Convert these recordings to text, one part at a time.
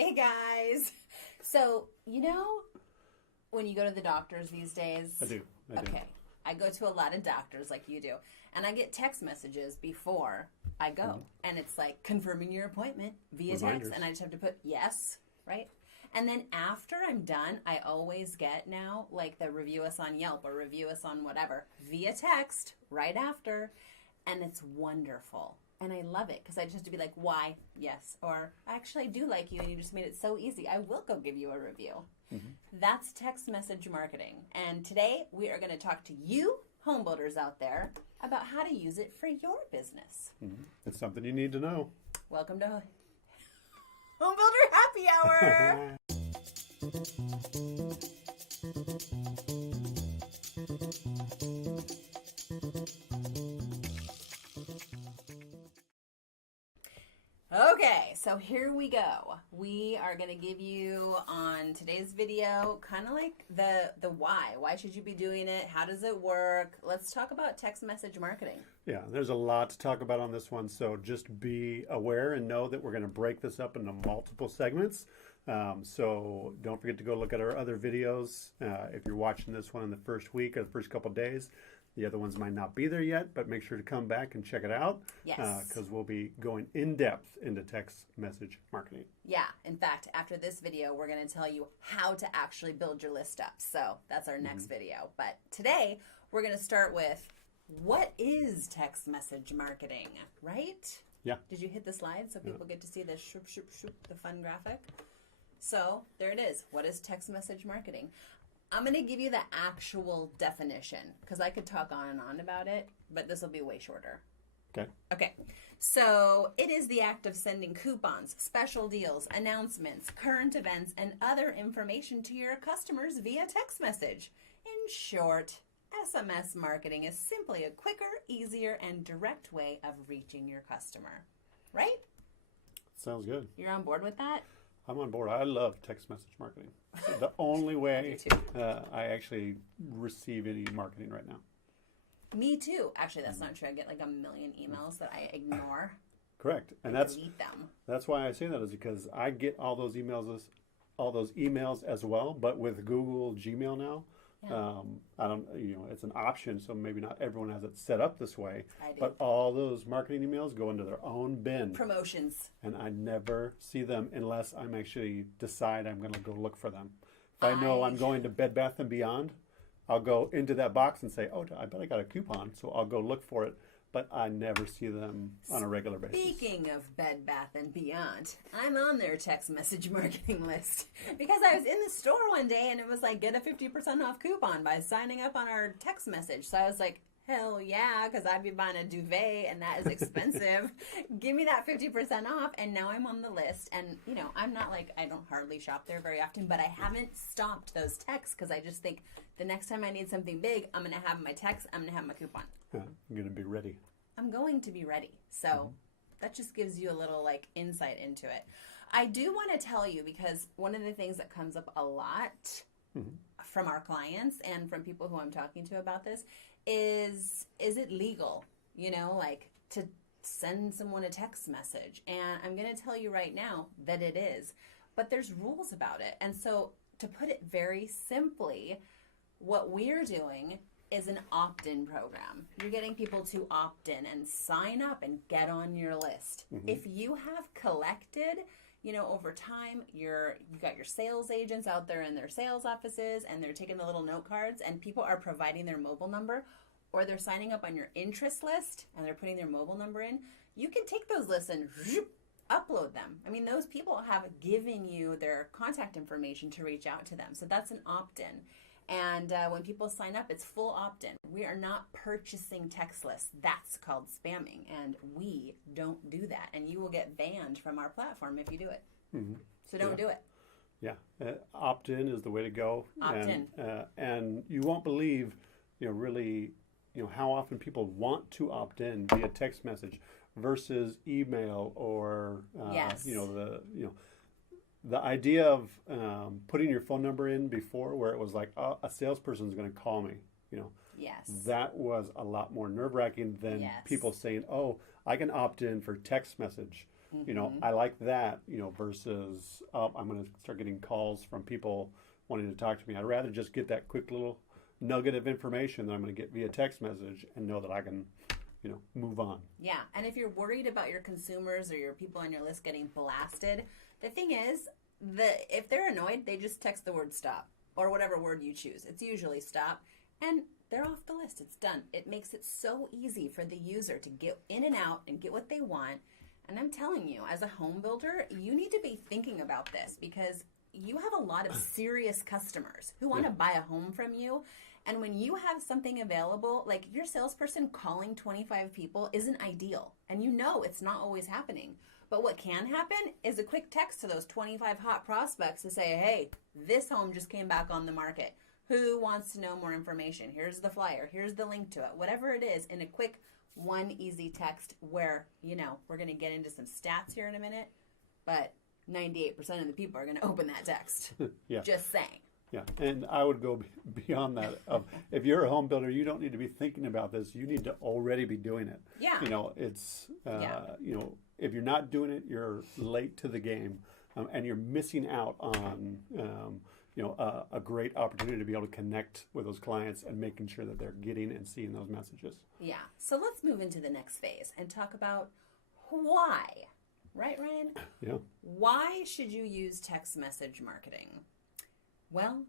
Hey guys. So, when you go to the doctors these days? I do. Okay. I go to a lot of doctors like you do. And I get text messages before I go. Mm-hmm. And it's like confirming your appointment via text. And I just have to put yes, right? And then after I'm done, I always get now like the review us on Yelp or review us on whatever via text right after. And it's wonderful. And I love it because I just have to be like, why? Yes. Or actually, I do like you and you just made it so easy. I will go give you a review. Mm-hmm. That's text message marketing. And today we are going to talk to you, home builders out there, about how to use it for your business. Mm-hmm. It's something you need to know. Welcome to Home Builder Happy Hour. Okay, so here we go. We are going to give you on today's video kind of like the why. Why should you be doing it? How does it work? Let's talk about text message marketing. Yeah, there's a lot to talk about on this one, so just be aware and know that we're going to break this up into multiple segments. So don't forget to go look at our other videos. If you're watching this one in the first week or the first couple of days, the other ones might not be there yet, but make sure to come back and check it out. Yes. Because we'll be going in depth into text message marketing. Yeah. In fact, after this video, we're going to tell you how to actually build your list up. So that's our next video. But today, we're going to start with what is text message marketing, right? Yeah. Did you hit the slide so people get to see the shoop, shoop, shoop, the fun graphic? So there it is. What is text message marketing? I'm going to give you the actual definition because I could talk on and on about it, but this will be way shorter. Okay. Okay. So it is the act of sending coupons, special deals, announcements, current events, and other information to your customers via text message. In short, SMS marketing is simply a quicker, easier, and direct way of reaching your customer. Right? Sounds good. You're on board with that? I'm on board. I love text message marketing. The only way I actually receive any marketing right now. Me too. Actually, that's not true. I get like a million emails that I ignore. Correct. And delete them. That's why I say that is because I get all those emails as well, but with Google Gmail now, I don't, it's an option, so maybe not everyone has it set up this way. I do. But all those marketing emails go into their own bin. Promotions. And I never see them unless I'm actually decide I'm going to go look for them. If I know I'm going to Bed Bath & Beyond, I'll go into that box and say, oh, I bet I got a coupon, so I'll go look for it. But I never see them on a regular basis. Speaking of Bed Bath & Beyond, I'm on their text message marketing list because I was in the store one day and it was like, get a 50% off coupon by signing up on our text message. So I was like, hell yeah, because I'd be buying a duvet and that is expensive. Give me that 50% off. And now I'm on the list. And, I'm not like, I don't hardly shop there very often, but I haven't stopped those texts because I just think the next time I need something big, I'm going to have my text, I'm going to have my coupon. I'm going to be ready. I'm going to be ready. So that just gives you a little insight into it. I do want to tell you because one of the things that comes up a lot from our clients and from people who I'm talking to about this is it legal, to send someone a text message? And I'm going to tell you right now that it is, but there's rules about it. And so to put it very simply, what we're doing is an opt-in program. You're getting people to opt in and sign up and get on your list. If you have collected, over time, you got your sales agents out there in their sales offices and they're taking the little note cards and people are providing their mobile number or they're signing up on your interest list and they're putting their mobile number in, you can take those lists and upload them. I mean, those people have given you their contact information to reach out to them. So that's an opt-in. And when people sign up, it's full opt-in. We are not purchasing text lists. That's called spamming. And we don't do that. And you will get banned from our platform if you do it. So don't do it. Yeah. Opt-in is the way to go. Opt-in. And you won't believe, really, how often people want to opt in via text message versus email or, the idea of putting your phone number in before where it was like, oh, a salesperson is going to call me, Yes. That was a lot more nerve-wracking than people saying, oh, I can opt in for text message. You know, I like that, you know, versus I'm going to start getting calls from people wanting to talk to me. I'd rather just get that quick little nugget of information that I'm going to get via text message and know that I can, you know, move on. Yeah, and if you're worried about your consumers or your people on your list getting blasted, the thing is that if they're annoyed, they just text the word stop or whatever word you choose. It's usually stop, and they're off the list. It's done. It makes it so easy for the user to get in and out and get what they want. And I'm telling you, as a home builder, you need to be thinking about this because you have a lot of serious customers who want to buy a home from you. And when you have something available, like your salesperson calling 25 people isn't ideal. And you know it's not always happening. But what can happen is a quick text to those 25 hot prospects to say, hey, this home just came back on the market. Who wants to know more information? Here's the flyer. Here's the link to it. Whatever it is, in a quick, one easy text where, you know, we're going to get into some stats here in a minute, but 98% of the people are going to open that text. Yeah. Just saying. Yeah, and I would go beyond that. If you're a home builder, you don't need to be thinking about this. You need to already be doing it. Yeah. You know, it's, you know, if you're not doing it, you're late to the game, and you're missing out on, you know, a great opportunity to be able to connect with those clients and making sure that they're getting and seeing those messages. Yeah. So let's move into the next phase and talk about why. Right, Ryan? Yeah. Why should you use text message marketing? Well,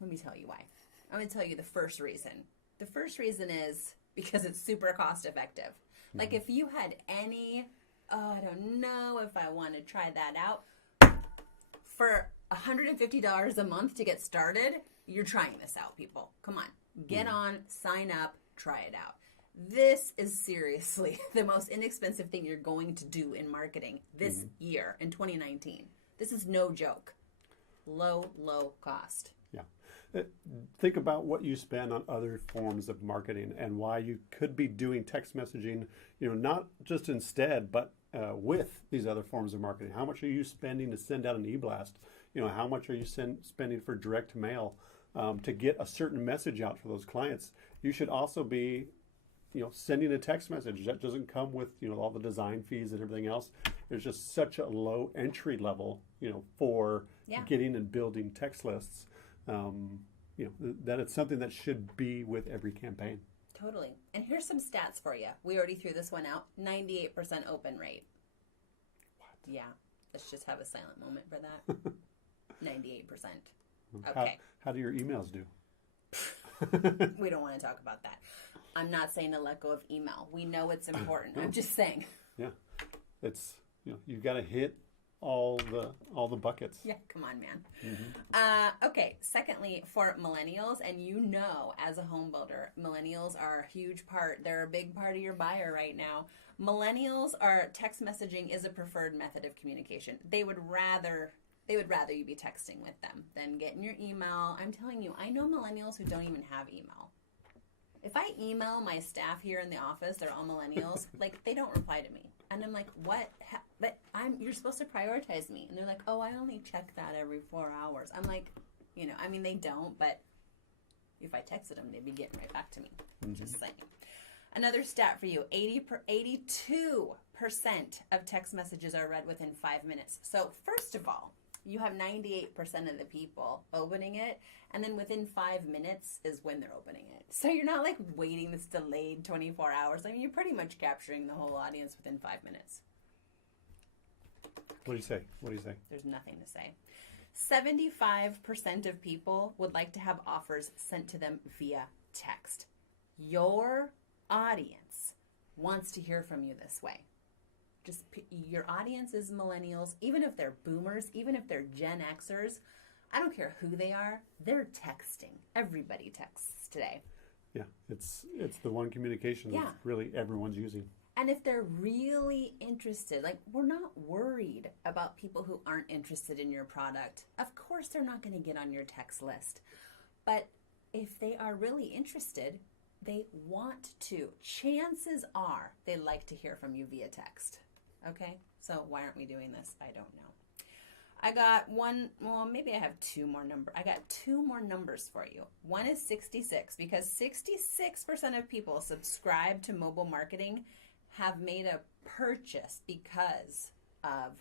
let me tell you why. I'm going to tell you the first reason. The first reason is because it's super cost effective. Like if you had any, I don't know if I want to try that out, for $150 a month to get started, you're trying this out, people. Come on. Get on, sign up, try it out. This is seriously the most inexpensive thing you're going to do in marketing this year in 2019. This is no joke. Low cost. Yeah. Think about what you spend on other forms of marketing and why you could be doing text messaging, you know, not just instead, but with these other forms of marketing. How much are you spending to send out an e-blast? You know, how much are you spending for direct mail to get a certain message out for those clients? You should also be, you know, sending a text message that doesn't come with, you know, all the design fees and everything else. There's just such a low entry level, you know, for getting and building text lists. You know, that it's something that should be with every campaign. Totally. And here's some stats for you. We already threw this one out. 98% open rate. What? Yeah. Let's just have a silent moment for that. 98%. Okay. How do your emails do? We don't want to talk about that. I'm not saying to let go of email. We know it's important. I'm just saying. Yeah. It's, you know, you've got to hit all the buckets. Yeah, come on, man. Okay, secondly, for millennials, and you know, as a home builder, millennials are a huge part. They're a big part of your buyer right now. Millennials are, text messaging is a preferred method of communication. They would rather you be texting with them than getting your email. I'm telling you, I know millennials who don't even have email. If I email my staff here in the office, they're all millennials, like, they don't reply to me. And I'm like, what? But you're supposed to prioritize me. And they're like, oh, I only check that every 4 hours. I'm like, you know, I mean, they don't, but if I texted them, they'd be getting right back to me. Just saying. Another stat for you, 82% of text messages are read within 5 minutes. So first of all, you have 98% of the people opening it, and then within 5 minutes is when they're opening it. So you're not like waiting this delayed 24 hours. I mean, you're pretty much capturing the whole audience within 5 minutes. What do you say? There's nothing to say. 75% of people would like to have offers sent to them via text. Your audience wants to hear from you this way. Just your audience is millennials, even if they're boomers, even if they're Gen Xers. I don't care who they are. They're texting. Everybody texts today. Yeah, it's the one communication that really everyone's using. And if they're really interested, like, we're not worried about people who aren't interested in your product. Of course they're not going to get on your text list. But if they are really interested, they want to. Chances are they like to hear from you via text. Okay? So why aren't we doing this? I don't know. I got maybe I have two more numbers. I got two more numbers for you. One is 66, because 66% of people subscribe to mobile marketing have made a purchase because of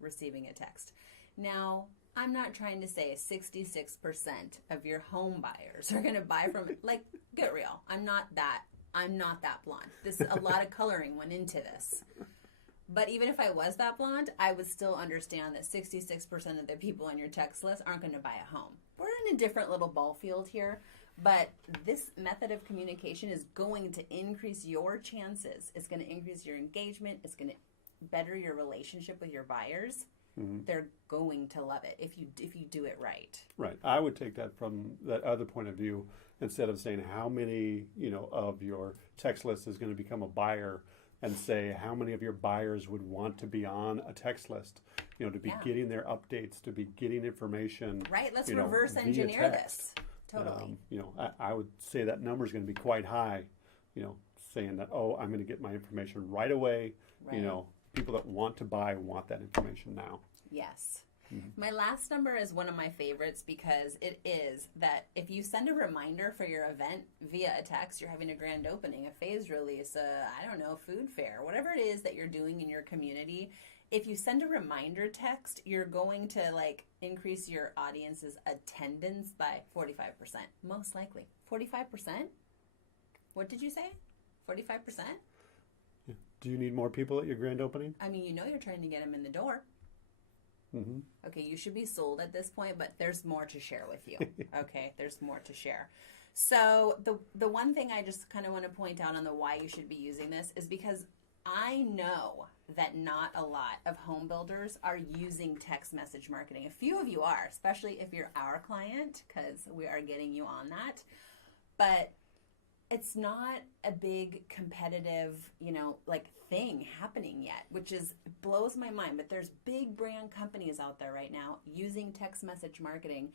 receiving a text. Now, I'm not trying to say 66% of your home buyers are going to buy from, like, get real. I'm not that blonde. A lot of coloring went into this. But even if I was that blonde, I would still understand that 66% of the people on your text list aren't going to buy a home. We're in a different little ball field here, but this method of communication is going to increase your chances. It's going to increase your engagement. It's going to better your relationship with your buyers. Mm-hmm. They're going to love it if you do it right. Right. I would take that from that other point of view instead of saying how many, of your text list is going to become a buyer, and say how many of your buyers would want to be on a text list, to be getting their updates, to be getting information. Right. Let's reverse engineer this. Totally. I would say that number is going to be quite high, saying that, I'm going to get my information right away. Right. People that want to buy want that information now. Yes. Mm-hmm. My last number is one of my favorites because it is that if you send a reminder for your event via a text, you're having a grand opening, a phase release, food fair, whatever it is that you're doing in your community, if you send a reminder text, you're going to increase your audience's attendance by 45%. Most likely. 45%? What did you say? 45%? Yeah. Do you need more people at your grand opening? I mean, you're trying to get them in the door. Mm-hmm. Okay, you should be sold at this point, but there's more to share with you. Okay, there's more to share. So the one thing I just kind of want to point out on the why you should be using this is because I know that not a lot of home builders are using text message marketing. A few of you are, especially if you're our client, because we are getting you on that. But it's not a big competitive, thing happening yet, which blows my mind. But there's big brand companies out there right now using text message marketing.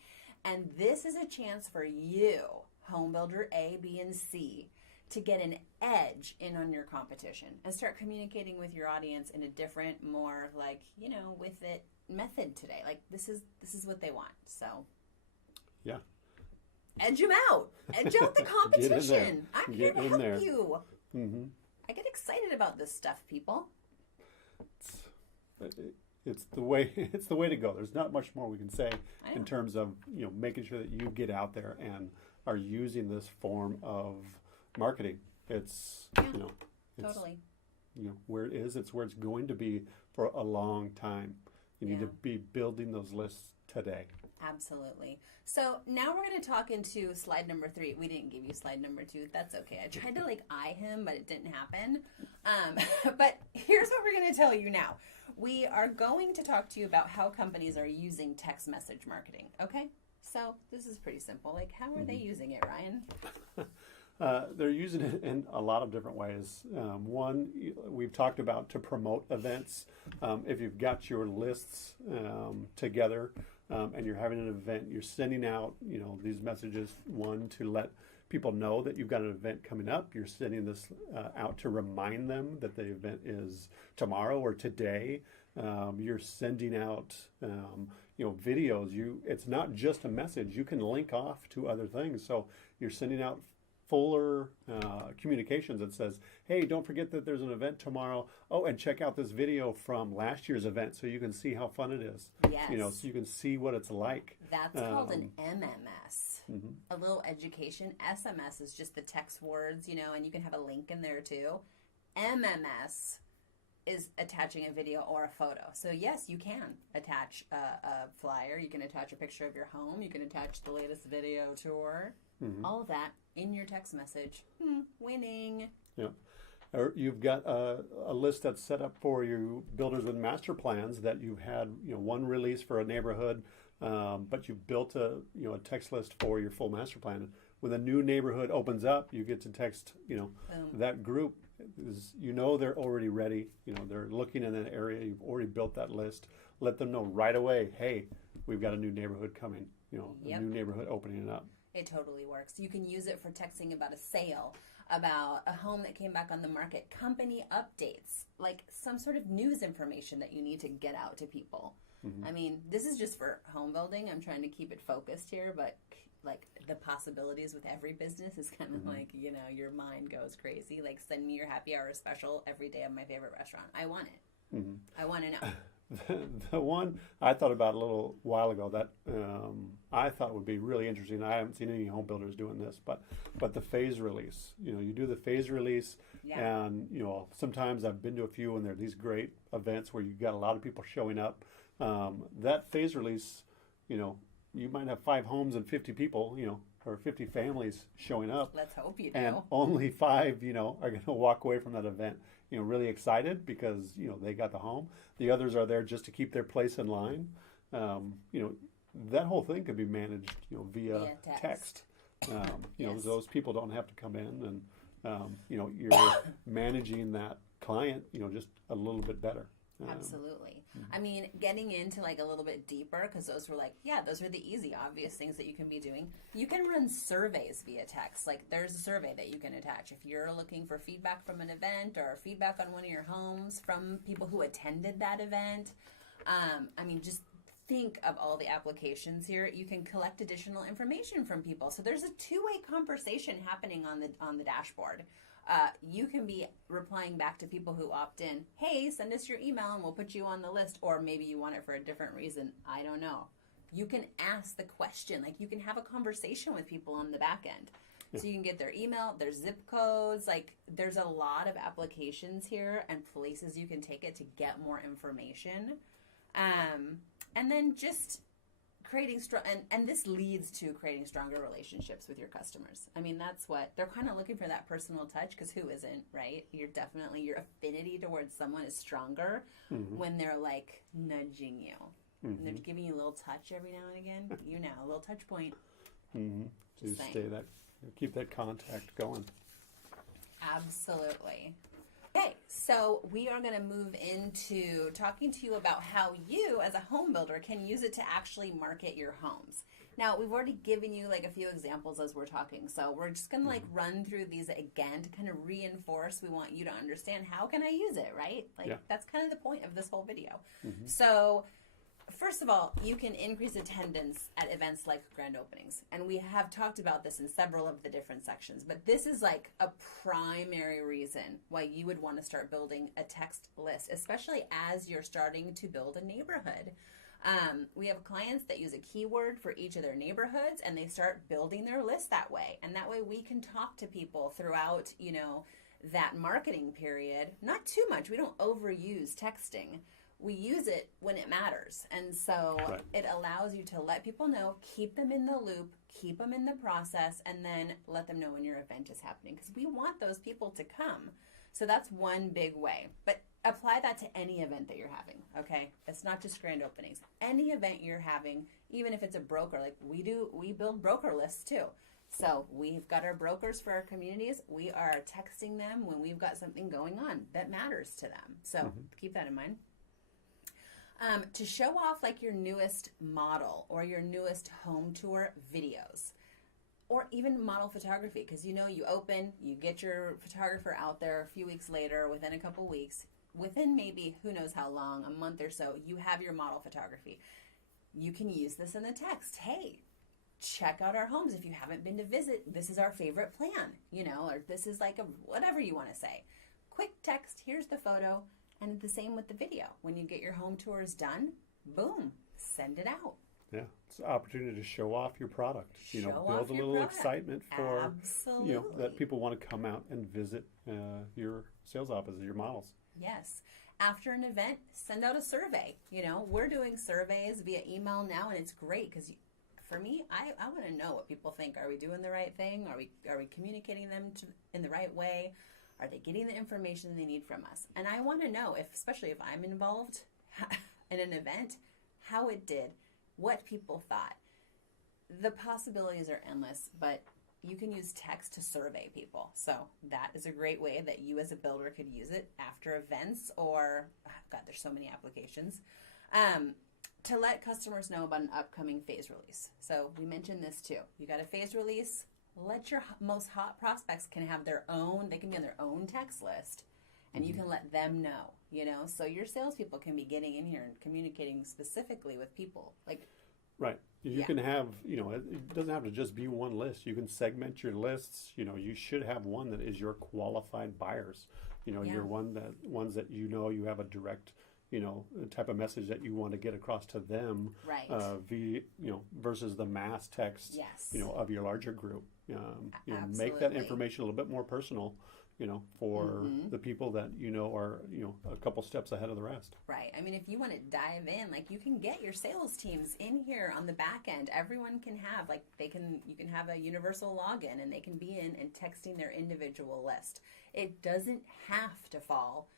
And this is a chance for you, home builder A, B, and C, to get an edge in on your competition and start communicating with your audience in a different, more with it method today. This is what they want. So, yeah. Edge them out. Edge out the competition. I'm here to help you. Mm-hmm. I get excited about this stuff, people. It's the way to go. There's not much more we can say in terms of making sure that you get out there and are using this form of marketing. It's totally. Where it is. It's where it's going to be for a long time. You need to be building those lists today. Absolutely. So now we're going to talk into slide number 3. We didn't give you slide number 2. That's okay. I tried to eye him, but it didn't happen. But here's what we're going to tell you now. We are going to talk to you about how companies are using text message marketing. Okay? So this is pretty simple. How are they using it, Ryan? They're using it in a lot of different ways. One, we've talked about to promote events. If you've got your lists together, and you're having an event, you're sending out, these messages, one, to let people know that you've got an event coming up. You're sending this out to remind them that the event is tomorrow or today. You're sending out, videos. It's not just a message. You can link off to other things. So you're sending out fuller communications that says, hey, don't forget that there's an event tomorrow. Oh, and check out this video from last year's event so you can see how fun it is. Yes. So you can see what it's like. That's called an MMS, a little education. SMS is just the text words, and you can have a link in there too. MMS is attaching a video or a photo. So yes, you can attach a flyer. You can attach a picture of your home. You can attach the latest video tour. All of that in your text message. Winning. Yeah. Or you've got a list that's set up for you builders with master plans that you've had one release for a neighborhood, but you've built a text list for your full master plan. When a new neighborhood opens up, you get to text that group. They're already ready. They're looking in that area. You've already built that list. Let them know right away. Hey, we've got a new neighborhood coming. A new neighborhood opening up. It totally works. You can use it for texting about a sale, about a home that came back on the market, company updates, some sort of news information that you need to get out to people. I mean, this is just for home building. I'm trying to keep it focused here, but the possibilities with every business is kind of your mind goes crazy. Send me your happy hour special every day of my favorite restaurant. I want it. I want to know. The one I thought about a little while ago that I thought would be really interesting. I haven't seen any home builders doing this, but the phase release. You do the phase release, Yeah. and sometimes I've been to a few, and there are these great events where you got a lot of people showing up. That phase release, you might have 5 homes and 50 people, or 50 families showing up, Let's hope you and do. only 5, are going to walk away from that event, really excited because, they got the home. The others are there just to keep their place in line. That whole thing could be managed, via Via text. Yes. Those people don't have to come in, and, you're managing that client, just a little bit better. Absolutely. I mean, getting into like a little bit deeper, because those were the easy, obvious things that you can be doing. You can run surveys via text. Like there's a survey that you can attach. If you're looking for feedback from an event or feedback on one of your homes from people who attended that event, just think of all the applications here. You can collect additional information from people. So there's a two-way conversation happening on the dashboard. You can be replying back to people who opt in. Hey, send us your email and we'll put you on the list. Or maybe you want it for a different reason. I don't know. You can ask the question. Like you can have a conversation with people on the back end. So you can get their email, their zip codes. Like there's a lot of applications here and places you can take it to get more information. And then just creating strong, and this leads to creating stronger relationships with your customers. I mean, that's what they're kind of looking for, that personal touch, because who isn't, right? Your affinity towards someone is stronger when they're like nudging you. And they're giving you a little touch every now and again. A little touch point. To keep that contact going. Absolutely. Okay, so we are going to move into talking to you about how you, as a home builder, can use it to actually market your homes. Now, we've already given you like a few examples as we're talking, so we're just going to like run through these again to kind of reinforce. We want you to understand, how can I use it, right? That's kind of the point of this whole video. So, first of all, you can increase attendance at events like grand openings. And we have talked about this in several of the different sections, but this is like a primary reason why you would want to start building a text list, especially as you're starting to build a neighborhood. We have clients that use a keyword for each of their neighborhoods, and they start building their list that way. And that way we can talk to people throughout, that marketing period. Not too much. We don't overuse texting. We use it when it matters. And so It allows you to let people know, keep them in the loop, keep them in the process, and then let them know when your event is happening, because we want those people to come. So that's one big way. But apply that to any event that you're having, okay? It's not just grand openings. Any event you're having, even if it's a broker, like we build broker lists too. So we've got our brokers for our communities. We are texting them when we've got something going on that matters to them. So keep that in mind. To show off like your newest model or your newest home tour videos, or even model photography, because you open, you get your photographer out there a few weeks later, within a couple weeks, within maybe who knows how long, a month or so, you have your model photography. You can use this in the text. Hey, check out our homes. If you haven't been to visit, this is our favorite plan, or this is like whatever you want to say. Quick text, here's the photo. And the same with the video. When you get your home tours done, boom, send it out. Yeah, it's an opportunity to show off your product. Show off build a your little product. excitement for, Absolutely. that people want to come out and visit your sales offices, your models. Yes. After an event, send out a survey. We're doing surveys via email now, and it's great because for me, I want to know what people think. Are we doing the right thing? Are we communicating them in the right way? Are they getting the information they need from us? And I want to know, especially if I'm involved in an event, how it did, what people thought. The possibilities are endless, but you can use text to survey people. So that is a great way that you as a builder could use it after events, or, God, there's so many applications, to let customers know about an upcoming phase release. So we mentioned this too. You got a phase release. Let your most hot prospects they can be on their own text list, and you can let them know, so your salespeople can be getting in here and communicating specifically with people. Right. You can have, it doesn't have to just be one list. You can segment your lists. You should have one that is your qualified buyers. You know, Yeah. you're ones that you know you have a direct, type of message that you want to get across to them, Right. versus the mass text, Yes. of your larger group. Make that Absolutely. information a little bit more personal, for the people that are a couple steps ahead of the rest. Right. I mean, if you want to dive in, like you can get your sales teams in here on the back end. Everyone can have you can have a universal login and they can be in and texting their individual list. It doesn't have to fall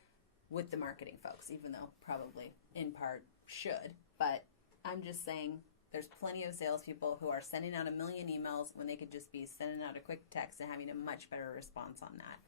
with the marketing folks, even though probably in part should. But I'm just saying there's plenty of salespeople who are sending out 1 million emails when they could just be sending out a quick text and having a much better response on that.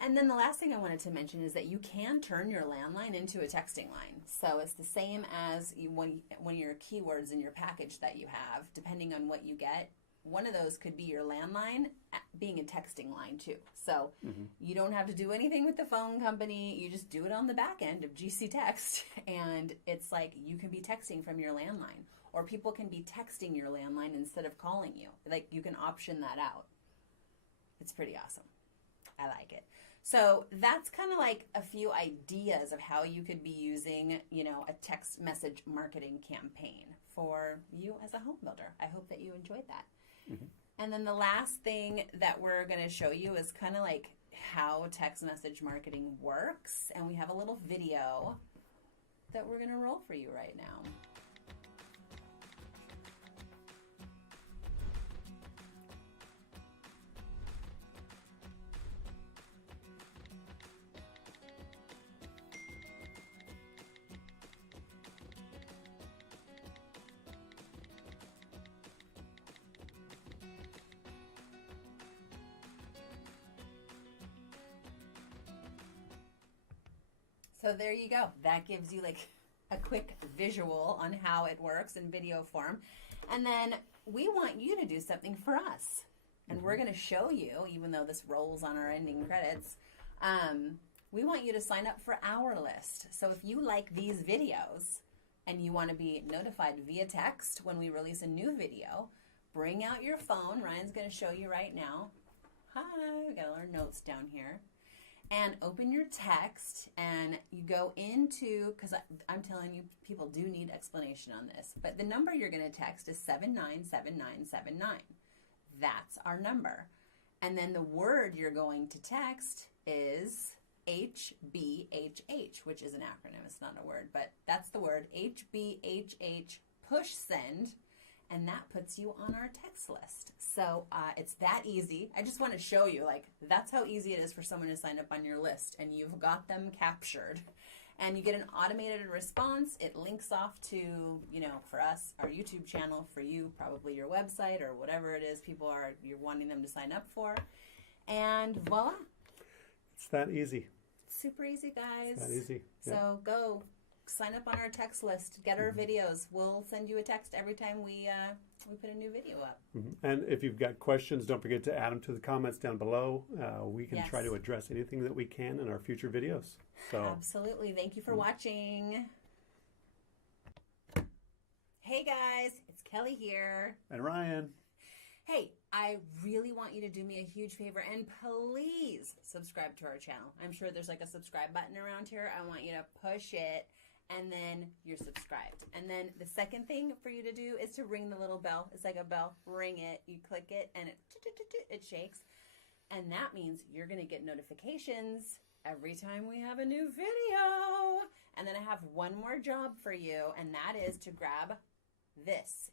And then the last thing I wanted to mention is that you can turn your landline into a texting line. So it's the same as one of your keywords in your package that you have, depending on what you get. One of those could be your landline being a texting line too. So you don't have to do anything with the phone company. You just do it on the back end of GC Text. And it's like you can be texting from your landline. Or people can be texting your landline instead of calling you. Like you can option that out. It's pretty awesome. I like it. So that's kind of like a few ideas of how you could be using, a text message marketing campaign for you as a home builder. I hope that you enjoyed that. And then the last thing that we're going to show you is kind of like how text message marketing works. And we have a little video that we're going to roll for you right now. So there you go. That gives you like a quick visual on how it works in video form. And then we want you to do something for us. And we're going to show you, even though this rolls on our ending credits, we want you to sign up for our list. So if you like these videos and you want to be notified via text when we release a new video, bring out your phone. Ryan's going to show you right now. Hi, we got our notes down here. And open your text and you go into, because I'm telling you, people do need explanation on this, but the number you're going to text is 797979. That's our number. And then the word you're going to text is HBHH, which is an acronym. It's not a word, but that's the word HBHH, push send. And that puts you on our text list. So it's that easy. I just want to show you, that's how easy it is for someone to sign up on your list. And you've got them captured. And you get an automated response. It links off to, for us, our YouTube channel. For you, probably your website or whatever it is you're wanting them to sign up for. And voila. It's that easy. Super easy, guys. It's that easy. Yeah. So go. Sign up on our text list. Get our videos. We'll send you a text every time we put a new video up. And if you've got questions, don't forget to add them to the comments down below. We can try to address anything that we can in our future videos. So absolutely. Thank you for watching. Hey guys, it's Kelly here. And Ryan. Hey, I really want you to do me a huge favor and please subscribe to our channel. I'm sure there's a subscribe button around here. I want you to push it. And then you're subscribed. And then the second thing for you to do is to ring the little bell. It's like a bell. Ring it. You click it and it shakes. And that means you're going to get notifications every time we have a new video. And then I have one more job for you, and that is to grab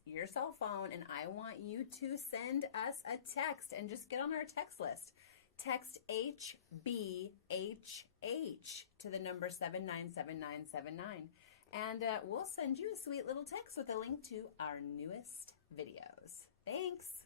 your cell phone, and I want you to send us a text and just get on our text list. Text HBHH to the number 797979. And we'll send you a sweet little text with a link to our newest videos. Thanks.